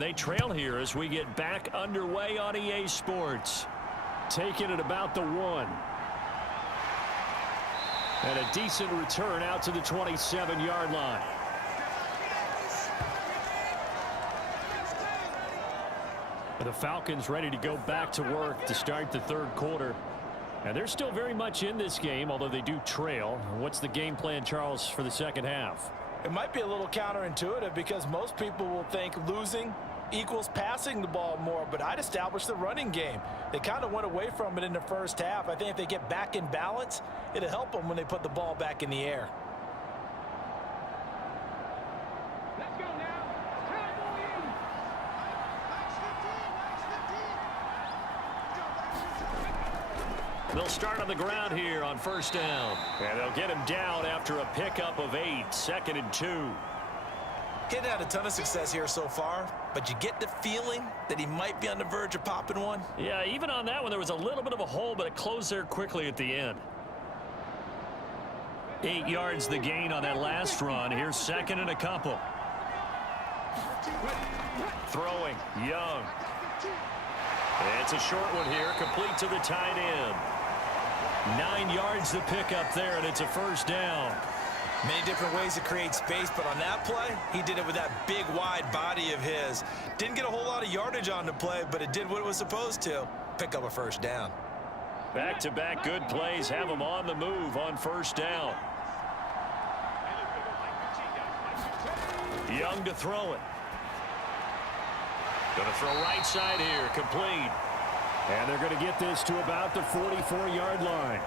and they trail here as we get back underway on EA Sports. Taking it about the 1. And a decent return out to the 27-yard line. The Falcons ready to go back to work to start the third quarter. And they're still very much in this game, although they do trail. What's the game plan, Charles, for the second half? It might be a little counterintuitive because most people will think losing equals passing the ball more, but I'd establish the running game. They kind of went away from it in the first half. I think if they get back in balance, it'll help them when they put the ball back in the air. Let's go now. They'll start on the ground here on first down. And they'll get him down after a pickup of 8, 2nd and 2. Getting had a ton of success here so far, but you get the feeling that he might be on the verge of popping one. Yeah, even on that one, there was a little bit of a hole, but it closed there quickly at the end. 8 yards the gain on that last run. Here's 2nd and a couple. Throwing, Young. It's a short one here, complete to the tight end. 9 yards to pick up there, and it's a first down. Many different ways to create space, but on that play, he did it with that big, wide body of his. Didn't get a whole lot of yardage on the play, but it did what it was supposed to. Pick up a first down. Back-to-back good plays have him on the move on first down. Young to throw it. Going to throw right side here, complete. And they're going to get this to about the 44-yard line.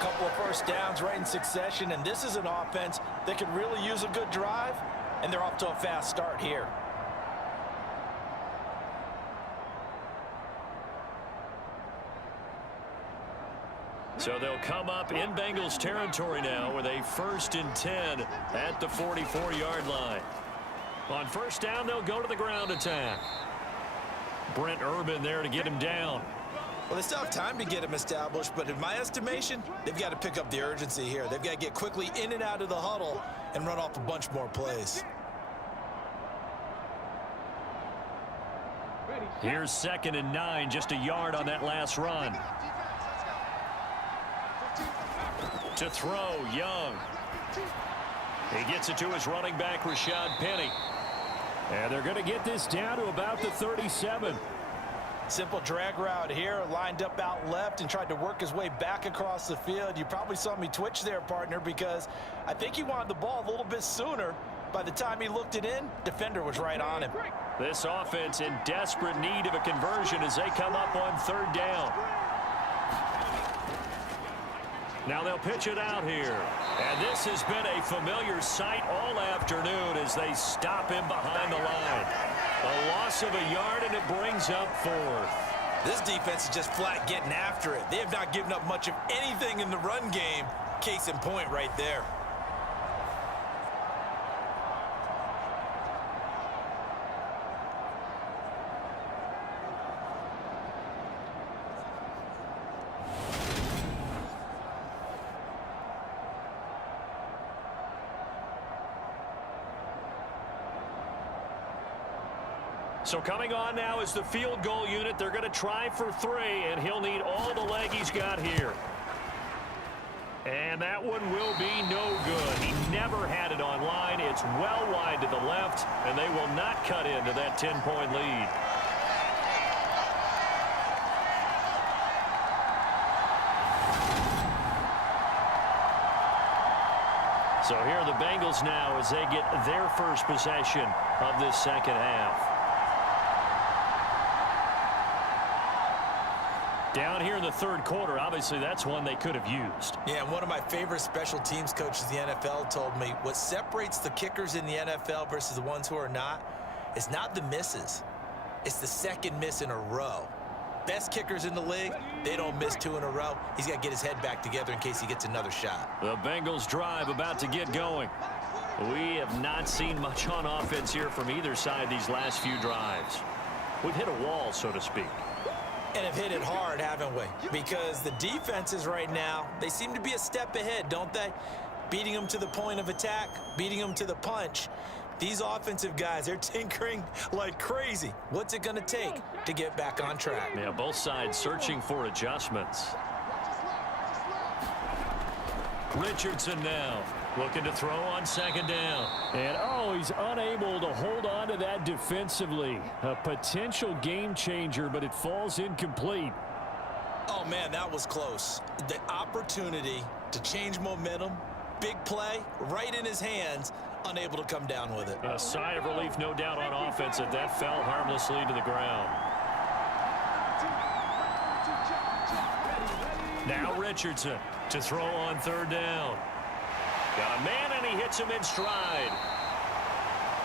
Couple of first downs right in succession, and this is an offense that could really use a good drive, and they're off to a fast start here. So they'll come up in Bengals territory now with a 1st and 10 at the 44-yard line. On first down, they'll go to the ground attack. Brent Urban there to get him down. Well, they still have time to get him established, but in my estimation, they've got to pick up the urgency here. They've got to get quickly in and out of the huddle and run off a bunch more plays. Here's 2nd and 9, just a yard on that last run. To throw, Young. He gets it to his running back, Rashad Penny. And they're going to get this down to about the 37. Simple drag route here, lined up out left and tried to work his way back across the field. You probably saw me twitch there, partner, because I think he wanted the ball a little bit sooner. By the time he looked it in, defender was right on him. This offense in desperate need of a conversion as they come up on 3rd down. Now they'll pitch it out here. And this has been a familiar sight all afternoon as they stop him behind the line. A loss of a yard, and it brings up 4th. This defense is just flat getting after it. They have not given up much of anything in the run game. Case in point right there. So coming on now is the field goal unit. They're going to try for 3, and he'll need all the leg he's got here. And that one will be no good. He never had it on line. It's well wide to the left, and they will not cut into that 10-point lead. So here are the Bengals now as they get their first possession of this second half. Down here in the 3rd quarter, obviously that's one they could have used. Yeah, and one of my favorite special teams coaches in the NFL told me what separates the kickers in the NFL versus the ones who are not is not the misses. It's the second miss in a row. Best kickers in the league, they don't miss 2 in a row. He's got to get his head back together in case he gets another shot. The Bengals drive about to get going. We have not seen much on offense here from either side these last few drives. We've hit a wall, so to speak. And have hit it hard, haven't we? Because the defenses right now, they seem to be a step ahead, don't they? Beating them to the point of attack, beating them to the punch. These offensive guys, they're tinkering like crazy. What's it going to take to get back on track? Yeah, both sides searching for adjustments. Richardson now looking to throw on second down. And, oh, he's unable to hold on to that defensively. A potential game changer, but it falls incomplete. Oh, man, that was close. The opportunity to change momentum, big play, right in his hands, unable to come down with it. A sigh of relief, no doubt, on offense that that fell harmlessly to the ground. Now Richardson to throw on third down. Got a man, and he hits him in stride.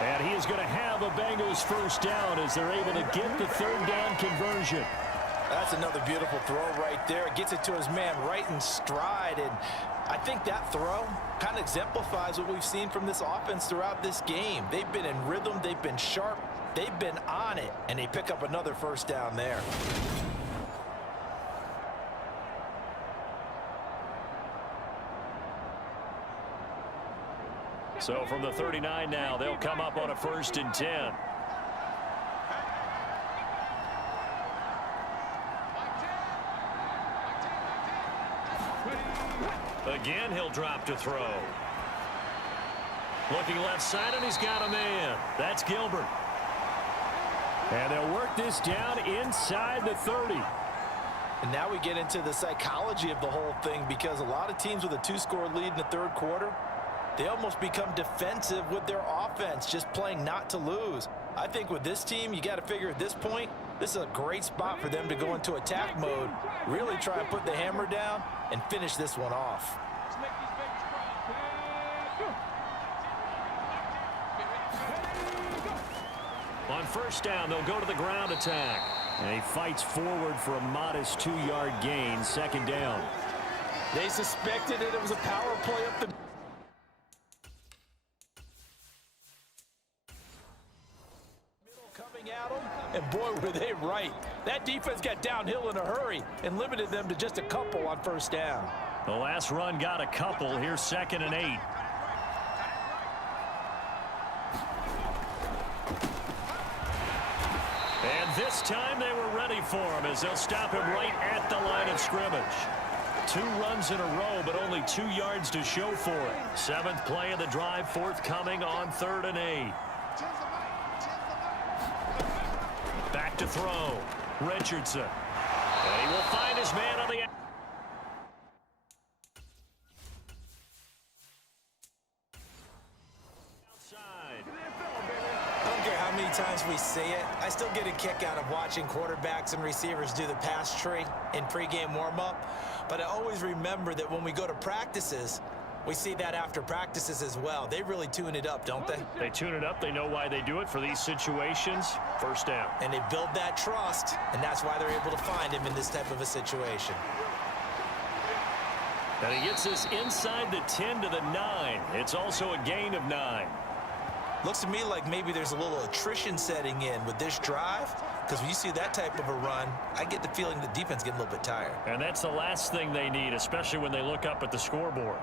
And he is going to have a Bengals first down as they're able to get the third down conversion. That's another beautiful throw right there. It gets it to his man right in stride. And I think that throw kind of exemplifies what we've seen from this offense throughout this game. They've been in rhythm. They've been sharp. They've been on it. And they pick up another first down there. So from the 39 now, they'll come up on a 1st and 10. Again, he'll drop to throw. Looking left side, and he's got a man. That's Gilbert. And they'll work this down inside the 30. And now we get into the psychology of the whole thing, because a lot of teams with a 2-score lead in the third quarter, they almost become defensive with their offense, just playing not to lose. I think with this team, you got to figure at this point, this is a great spot for them to go into attack mode, really try and put the hammer down and finish this one off. On first down, they'll go to the ground attack. And he fights forward for a modest 2-yard gain, second down. They suspected it was a power play up the coming at them, and boy, were they right. That defense got downhill in a hurry and limited them to just a couple on first down. The last run got a couple. Here's 2nd and 8. And this time they were ready for him, as they'll stop him right at the line of scrimmage. 2 runs in a row, but only 2 yards to show for it. 7th play of the drive forthcoming on 3rd and 8. Back to throw. Richardson. And he will find his man on the outside. I don't care how many times we see it. I still get a kick out of watching quarterbacks and receivers do the pass tree in pregame warm-up. But I always remember that when we go to practices, we see that after practices as well. They really tune it up, don't they? They tune it up. They know why they do it for these situations. First down. And they build that trust, and that's why they're able to find him in this type of a situation. And he gets this inside the 10 to the 9. It's also a gain of 9. Looks to me like maybe there's a little attrition setting in with this drive, because when you see that type of a run, I get the feeling the defense getting a little bit tired. And that's the last thing they need, especially when they look up at the scoreboard.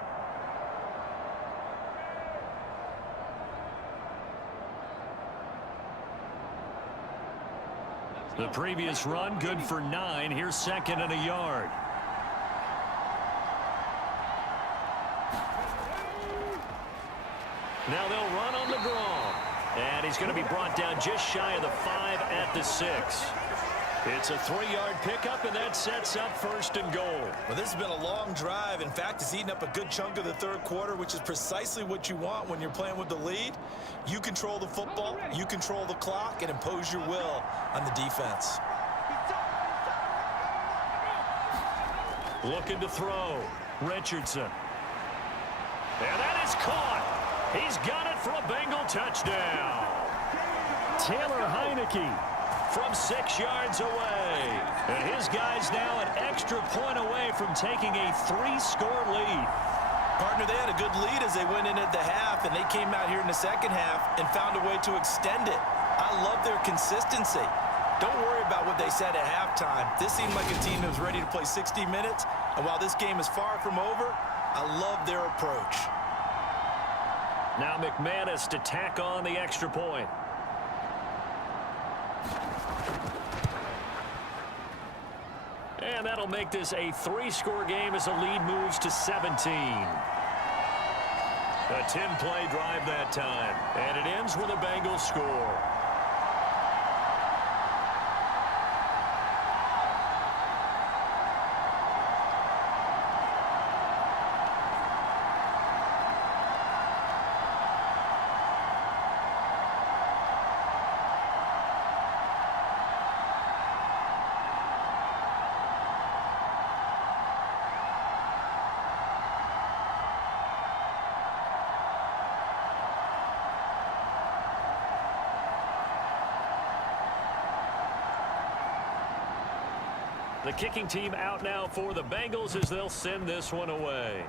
The previous run, good for 9. Here's 2nd and a yard. Now they'll run on the draw. And he's going to be brought down just shy of the 5 at the 6. It's a 3-yard pickup, and that sets up 1st and goal. Well, this has been a long drive. In fact, it's eaten up a good chunk of the third quarter, which is precisely what you want when you're playing with the lead. You control the football, you control the clock, and impose your will on the defense. Looking to throw. Richardson. And that is caught. He's got it for a Bengal touchdown. Taylor Heineke from 6 yards away. And his guys now an extra point away from taking a 3-score lead. Partner, they had a good lead as they went in at the half, and they came out here in the second half and found a way to extend it. I love their consistency. Don't worry about what they said at halftime. This seemed like a team that was ready to play 60 minutes, and while this game is far from over, I love their approach. Now McManus to tack on the extra point. And that'll make this a 3-score game as the lead moves to 17. A 10-play drive that time. And it ends with a Bengals score. The kicking team out now for the Bengals as they'll send this one away.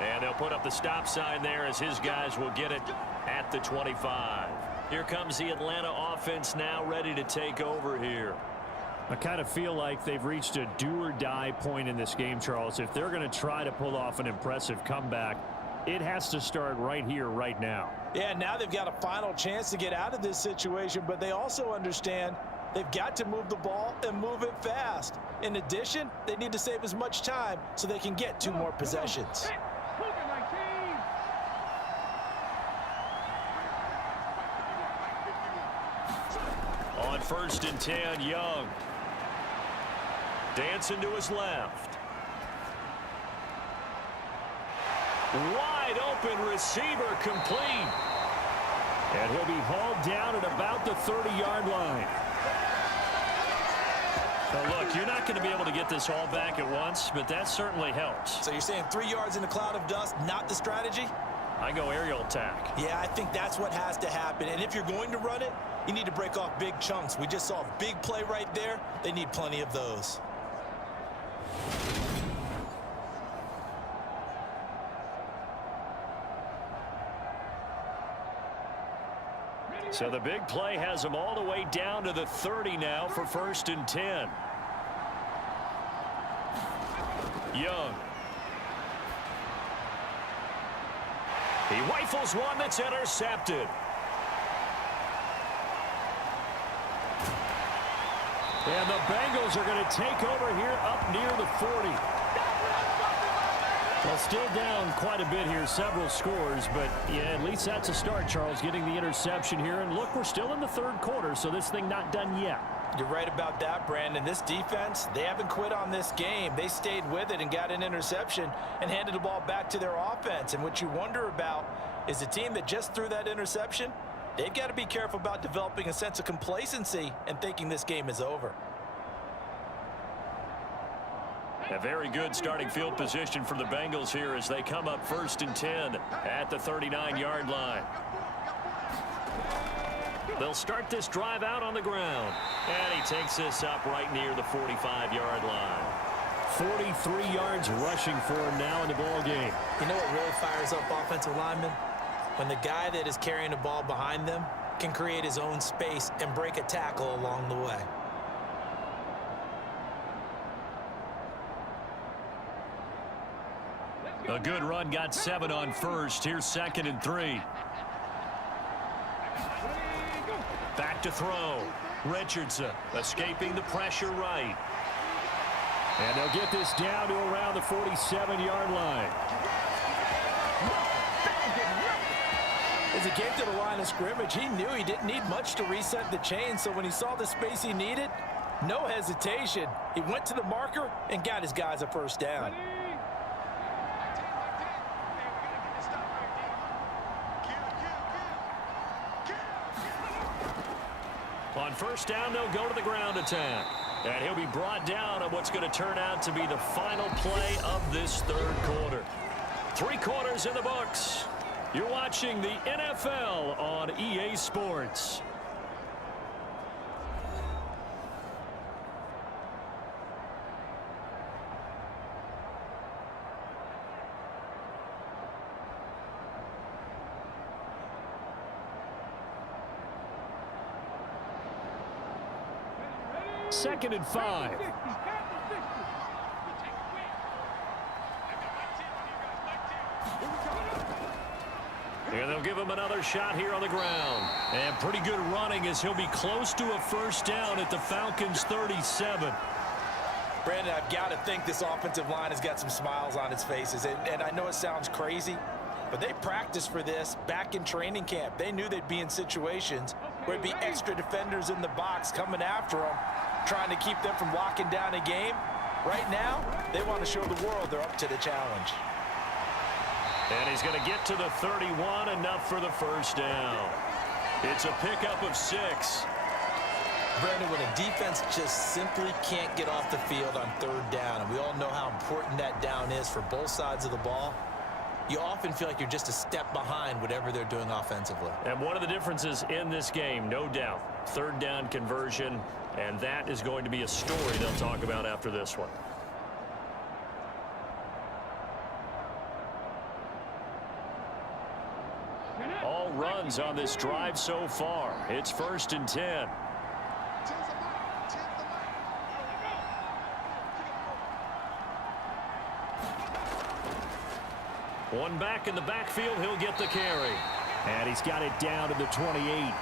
And they'll put up the stop sign there as his guys will get it at the 25. Here comes the Atlanta offense now ready to take over here. I kind of feel like they've reached a do-or-die point in this game, Charles. If they're going to try to pull off an impressive comeback, it has to start right here, right now. Yeah, now they've got a final chance to get out of this situation, but they also understand they've got to move the ball and move it fast. In addition, they need to save as much time so they can get 2 more possessions. On 1st and 10, Young. Dancing to his left. Wide open receiver complete. And he'll be hauled down at about the 30-yard line. Now look, you're not going to be able to get this all back at once, but that certainly helps. So you're saying 3 yards in a cloud of dust, not the strategy? I go aerial attack. Yeah, I think that's what has to happen. And if you're going to run it, you need to break off big chunks. We just saw a big play right there. They need plenty of those. So the big play has them all the way down to the 30 now for 1st and 10. Young. He rifles one that's intercepted. And the Bengals are going to take over here up near the 40. Well, still down quite a bit here, several scores, but yeah, at least that's a start, Charles, getting the interception here. And look, we're still in the 3rd quarter, so this thing not done yet. You're right about that, Brandon. This defense, they haven't quit on this game. They stayed with it and got an interception and handed the ball back to their offense. And what you wonder about is the team that just threw that interception, they've got to be careful about developing a sense of complacency and thinking this game is over. A very good starting field position for the Bengals here as they come up 1st and 10 at the 39-yard line. They'll start this drive out on the ground. And he takes this up right near the 45-yard line. 43 yards rushing for him now in the ball game. You know what really fires up offensive linemen? When the guy that is carrying the ball behind them can create his own space and break a tackle along the way. A good run, got 7 on 1st. Here's 2nd and 3. Back to throw. Richardson escaping the pressure right. And they'll get this down to around the 47-yard line. As he came to the line of scrimmage, he knew he didn't need much to reset the chain, so when he saw the space he needed, no hesitation. He went to the marker and got his guys a 1st down. On 1st down, they'll go to the ground attack. And he'll be brought down on what's going to turn out to be the final play of this 3rd quarter. 3 quarters in the books. You're watching the NFL on EA Sports. And they'll give him another shot here on the ground. And pretty good running as he'll be close to a first down at the Falcons' 37. Brandon, I've got to think this offensive line has got some smiles on its faces. And I know it sounds crazy, but they practiced for this back in training camp. They knew they'd be in situations where it'd be extra defenders in the box coming after them, trying to keep them from locking down a game. Right now, they want to show the world they're up to the challenge. And he's going to get to the 31, enough for the first down. It's a pickup of 6. Brandon, when a defense just simply can't get off the field on third down, and we all know how important that down is for both sides of the ball, you often feel like you're just a step behind whatever they're doing offensively. And one of the differences in this game, no doubt, third down conversion, and that is going to be a story they'll talk about after this one. All runs on this drive so far. It's 1st and 10. One back in the backfield, he'll get the carry. And he's got it down to the 28.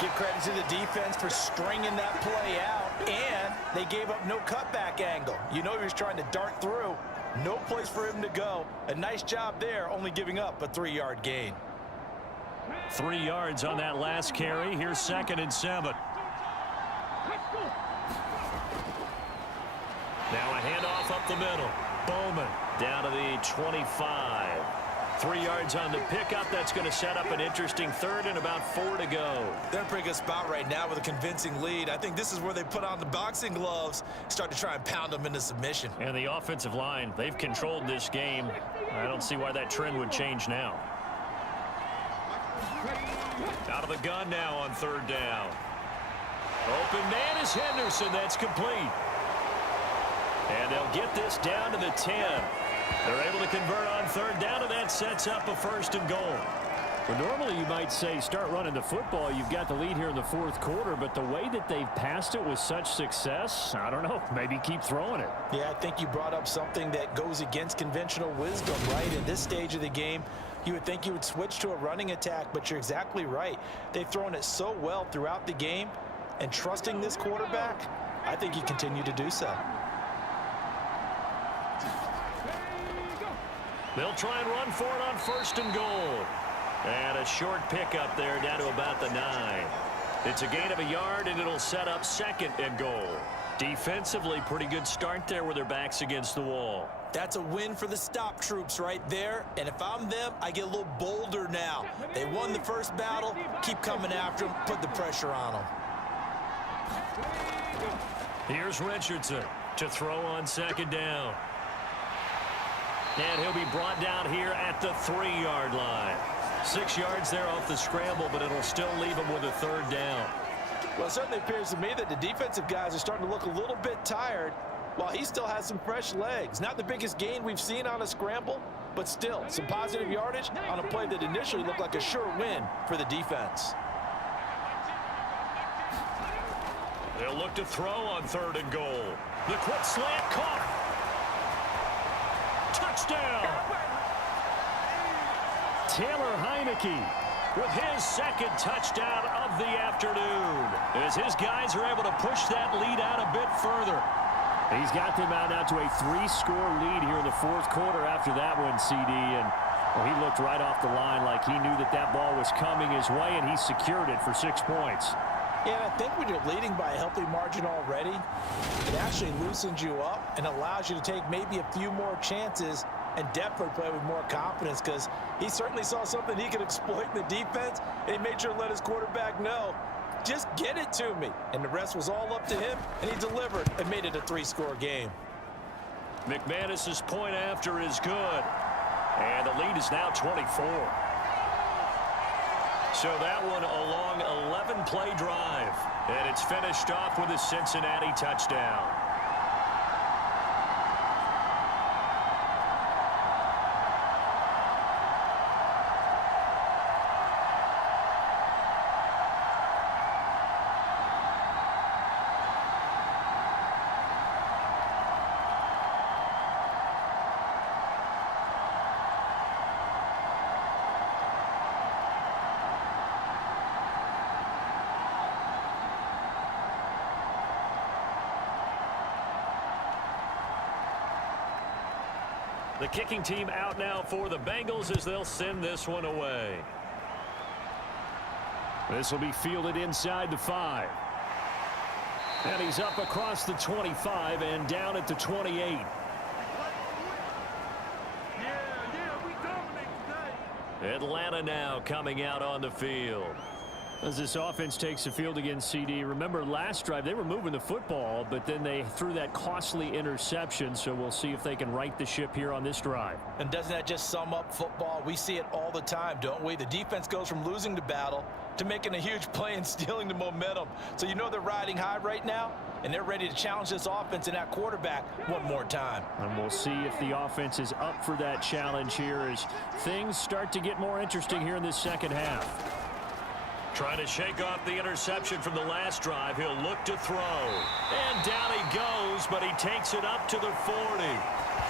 Give credit to the defense for stringing that play out, and they gave up no cutback angle. You know he was trying to dart through. No place for him to go. A nice job there, only giving up a 3-yard gain. 3 yards on that last carry. Here's 2nd and 7. Now a handoff up the middle. Bowman down to the 25. 3 yards on the pickup. That's going to set up an interesting third and about 4 to go. They're in a pretty good spot right now with a convincing lead. I think this is where they put on the boxing gloves, start to try and pound them into submission. And the offensive line, they've controlled this game. I don't see why that trend would change now. Out of the gun now on 3rd down. Open man is Henderson. That's complete. And they'll get this down to the 10. They're able to convert on 3rd down, and that sets up a 1st and goal. Well, normally you might say start running the football. You've got the lead here in the 4th quarter, but the way that they've passed it with such success, I don't know, maybe keep throwing it. Yeah, I think you brought up something that goes against conventional wisdom, right? In this stage of the game, you would think you would switch to a running attack, but you're exactly right. They've thrown it so well throughout the game, and trusting this quarterback, I think you continue to do so. They'll try and run for it on 1st and goal. And a short pickup there down to about the 9. It's a gain of a yard, and it'll set up 2nd and goal. Defensively, pretty good start there with their backs against the wall. That's a win for the stop troops right there. And if I'm them, I get a little bolder now. They won the first battle. Keep coming after them. Put the pressure on them. Here's Richardson to throw on 2nd down. And he'll be brought down here at the 3-yard line. 6 yards there off the scramble, but it'll still leave him with a 3rd down. Well, it certainly appears to me that the defensive guys are starting to look a little bit tired while he still has some fresh legs. Not the biggest gain we've seen on a scramble, but still some positive yardage on a play that initially looked like a sure win for the defense. They'll look to throw on 3rd and goal. The quick slant caught. Touchdown! Taylor Heineke with his 2nd touchdown of the afternoon, as his guys are able to push that lead out a bit further. He's got them out now to a 3-score lead here in the 4th quarter after that one, CD. And well, he looked right off the line like he knew that that ball was coming his way, and he secured it for 6 points. Yeah, I think when you're leading by a healthy margin already, it actually loosens you up and allows you to take maybe a few more chances and definitely play with more confidence, because he certainly saw something he could exploit in the defense, and he made sure to let his quarterback know, just get it to me. And the rest was all up to him, and he delivered and made it a 3-score game. McManus's point after is good, and the lead is now 24. So that one a long 11-play drive, and it's finished off with a Cincinnati touchdown. The kicking team out now for the Bengals as they'll send this one away. This will be fielded inside the 5. And he's up across the 25 and down at the 28. Atlanta now coming out on the field. As this offense takes the field against CD, remember last drive they were moving the football, but then they threw that costly interception, so we'll see if they can right the ship here on this drive. And doesn't that just sum up football? We see it all the time, don't we? The defense goes from losing the battle to making a huge play and stealing the momentum. So you know they're riding high right now, and they're ready to challenge this offense and that quarterback one more time. And we'll see if the offense is up for that challenge here as things start to get more interesting here in this second half. Trying to shake off the interception from the last drive. He'll look to throw. And down he goes, but he takes it up to the 40.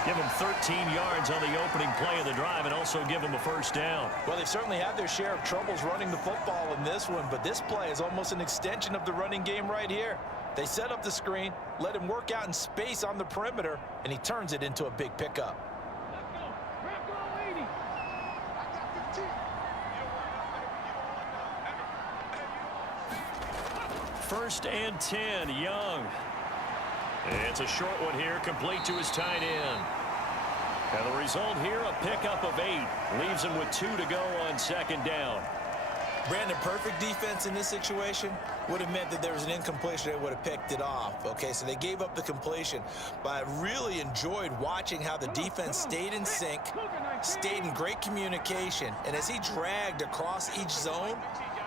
Give him 13 yards on the opening play of the drive and also give him a first down. Well, they've certainly had their share of troubles running the football in this one, but this play is almost an extension of the running game right here. They set up the screen, let him work out in space on the perimeter, and he turns it into a big pickup. First and 10, Young. It's a short one here, complete to his tight end. And the result here, a pickup of 8. Leaves him with 2 to go on second down. Brandon, perfect defense in this situation would have meant that there was an incompletion. They would have picked it off. Okay, so they gave up the completion. But I really enjoyed watching how the defense stayed in sync, stayed in great communication. And as he dragged across each zone,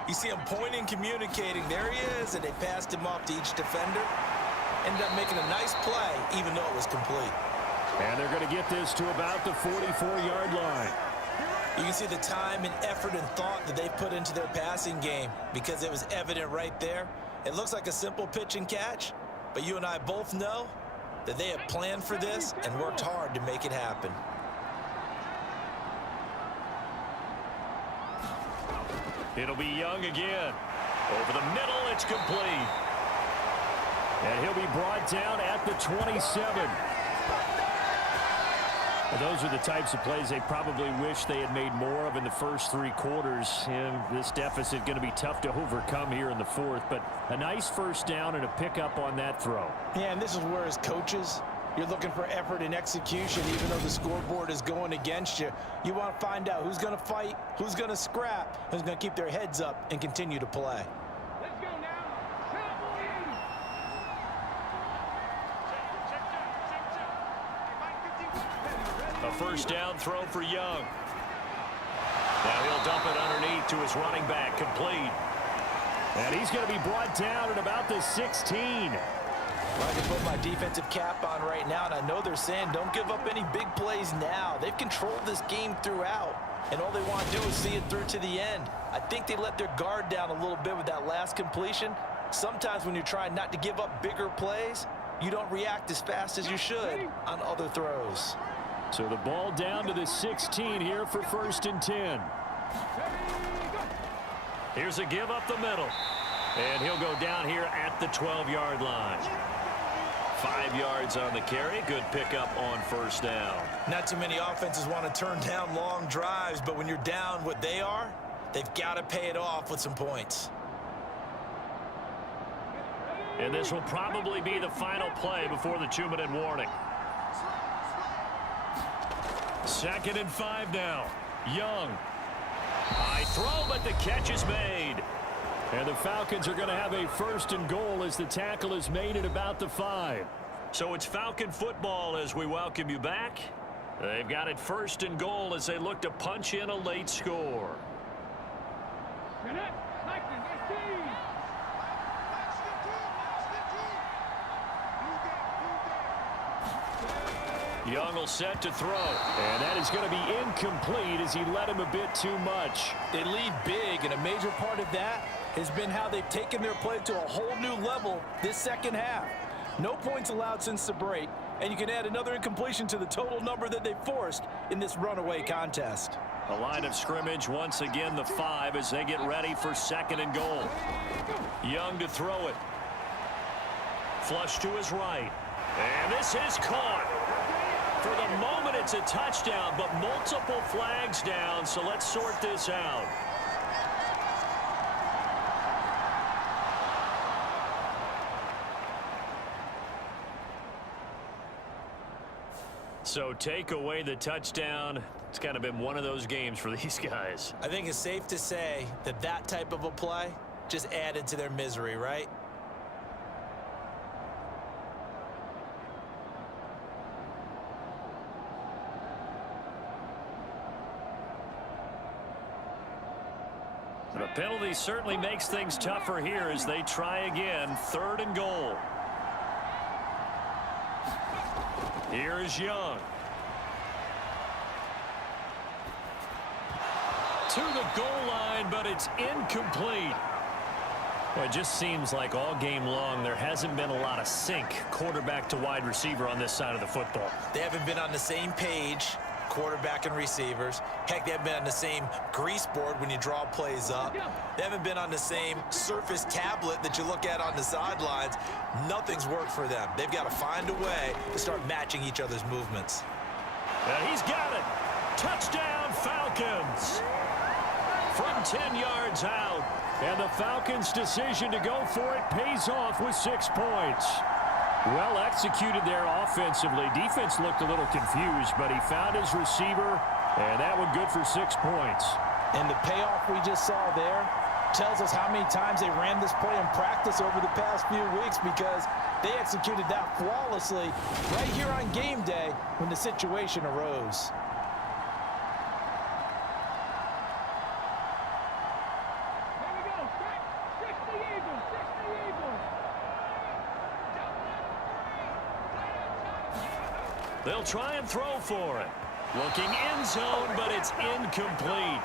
you see him pointing, communicating. There he is, and they passed him off to each defender. Ended up making a nice play, even though it was complete. And they're going to get this to about the 44-yard line. You can see the time and effort and thought that they put into their passing game because it was evident right there. It looks like a simple pitch and catch, but you and I both know that they have planned for this and worked hard to make it happen. It'll be Young again. Over the middle, it's complete. And he'll be brought down at the 27. Well, those are the types of plays they probably wish they had made more of in the first 3 quarters. And this deficit going to be tough to overcome here in the 4th. But a nice first down and a pickup on that throw. Yeah, and this is where as coaches, you're looking for effort and execution, even though the scoreboard is going against you. You want to find out who's going to fight, who's going to scrap, who's going to keep their heads up and continue to play. Let's go now. Cowboys. A first down throw for Young. Now he'll dump it underneath to his running back, complete. And he's going to be brought down at about the 16. I can put my defensive cap on right now, and I know they're saying don't give up any big plays now. They've controlled this game throughout, and all they want to do is see it through to the end. I think they let their guard down a little bit with that last completion. Sometimes when you're trying not to give up bigger plays, you don't react as fast as you should on other throws. So the ball down to the 16 here for first and 10. Here's a give up the middle. And he'll go down here at the 12-yard line. 5 yards on the carry. Good pickup on first down. Not too many offenses want to turn down long drives, but when you're down what they are, they've got to pay it off with some points. And this will probably be the final play before the 2-minute warning. 2nd and 5 now. Young. High throw, but the catch is made. And the Falcons are going to have a first and goal as the tackle is made at about the 5. So it's Falcon football as we welcome you back. They've got it first and goal as they look to punch in a late score. Young will set to throw. And that is going to be incomplete as he led him a bit too much. They lead big, and a major part of that has been how they've taken their play to a whole new level this second half. No points allowed since the break, and you can add another incompletion to the total number that they forced in this runaway contest. A line of scrimmage once again the 5 as they get ready for 2nd and goal. Young to throw it. Flush to his right. And this is caught. For the moment, it's a touchdown, but multiple flags down, so let's sort this out. So take away the touchdown. It's kind of been one of those games for these guys. I think it's safe to say that that type of a play just added to their misery, right? The penalty certainly makes things tougher here as they try again. 3rd and goal. Here's Young. To the goal line, but it's incomplete. Well, it just seems like all game long there hasn't been a lot of sync quarterback to wide receiver on this side of the football. They haven't been on the same page, quarterback and receivers. Heck, they haven't been on the same grease board when you draw plays up. They haven't been on the same Surface tablet that you look at on the sidelines. Nothing's worked for them. They've got to find a way to start matching each other's movements. And he's got it. Touchdown, Falcons. From 10 yards out. And the Falcons' decision to go for it pays off with 6 points. Well executed there offensively. Defense looked a little confused, but he found his receiver, and that one good for 6 points. And the payoff we just saw there tells us how many times they ran this play in practice over the past few weeks, because they executed that flawlessly right here on game day when the situation arose. Here we go. Strike. 60 Eagles. 60 Eagles. They'll try and throw for it. Looking end zone, but it's incomplete.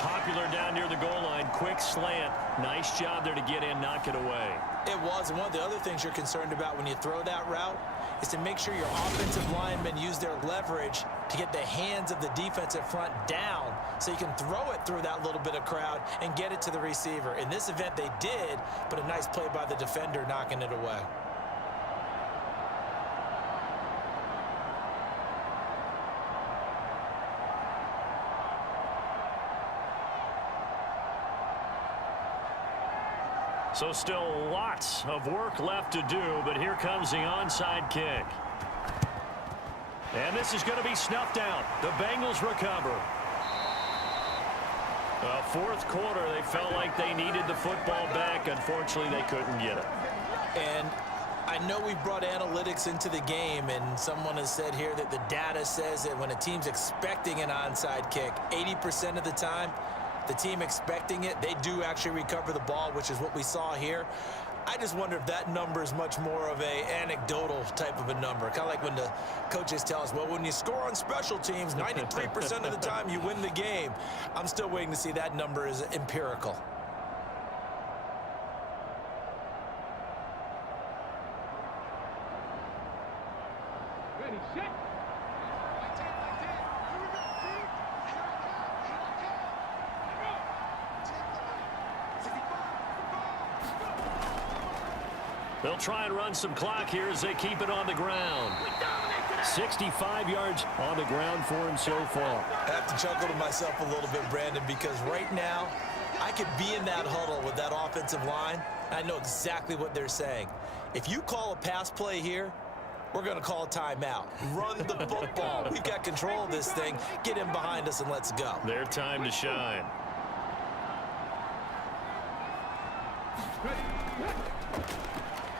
Popular down near the goal line. Quick slant. Nice job there to get in, knock it away. It was. And one of the other things you're concerned about when you throw that route is to make sure your offensive linemen use their leverage to get the hands of the defensive front down so you can throw it through that little bit of crowd and get it to the receiver. In this event, they did, but a nice play by the defender knocking it away. So still lots of work left to do, but here comes the onside kick. And this is going to be snuffed out. The Bengals recover. Fourth quarter, they felt like they needed the football back. Unfortunately, they couldn't get it. And I know we brought analytics into the game, and someone has said here that the data says that when a team's expecting an onside kick, 80% of the time, the team expecting it, they do actually recover the ball, which is what we saw here. I just wonder if that number is much more of a anecdotal type of a number. Kind of like when the coaches tell us, well, when you score on special teams, 93% of the time you win the game. I'm still waiting to see that number is empirical. Ready, set. They'll try and run some clock here as they keep it on the ground. 65 yards on the ground for him so far. I have to chuckle to myself a little bit, Brandon, because right now I could be in that huddle with that offensive line. I know exactly what they're saying. If you call a pass play here, we're going to call a timeout. Run the football. We've got control of this thing. Get in behind us and let's go. Their time to shine.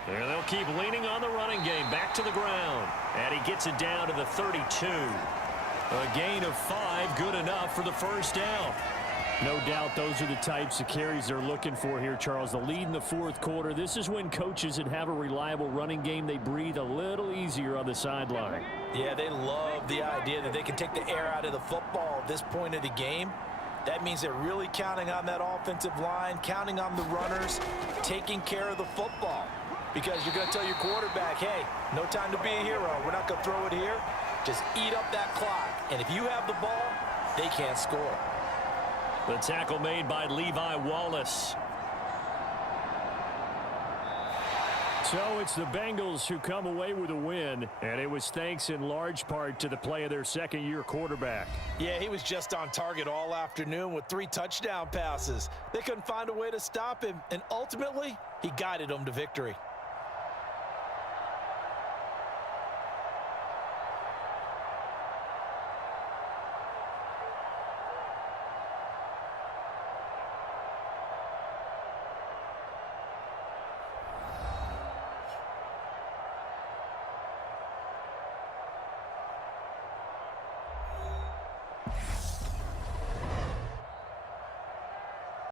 And they'll keep leaning on the running game. Back to the ground. And he gets it down to the 32. A gain of 5, good enough for the first down. No doubt those are the types of carries they're looking for here, Charles. The lead in the fourth quarter. This is when coaches that have a reliable running game, they breathe a little easier on the sideline. Yeah, they love the idea that they can take the air out of the football at this point of the game. That means they're really counting on that offensive line, counting on the runners, taking care of the football. Because you're going to tell your quarterback, hey, no time to be a hero. We're not going to throw it here. Just eat up that clock. And if you have the ball, they can't score. The tackle made by Levi Wallace. So it's the Bengals who come away with a win, and it was thanks in large part to the play of their second-year quarterback. Yeah, he was just on target all afternoon with 3 touchdown passes. They couldn't find a way to stop him, and ultimately, he guided them to victory.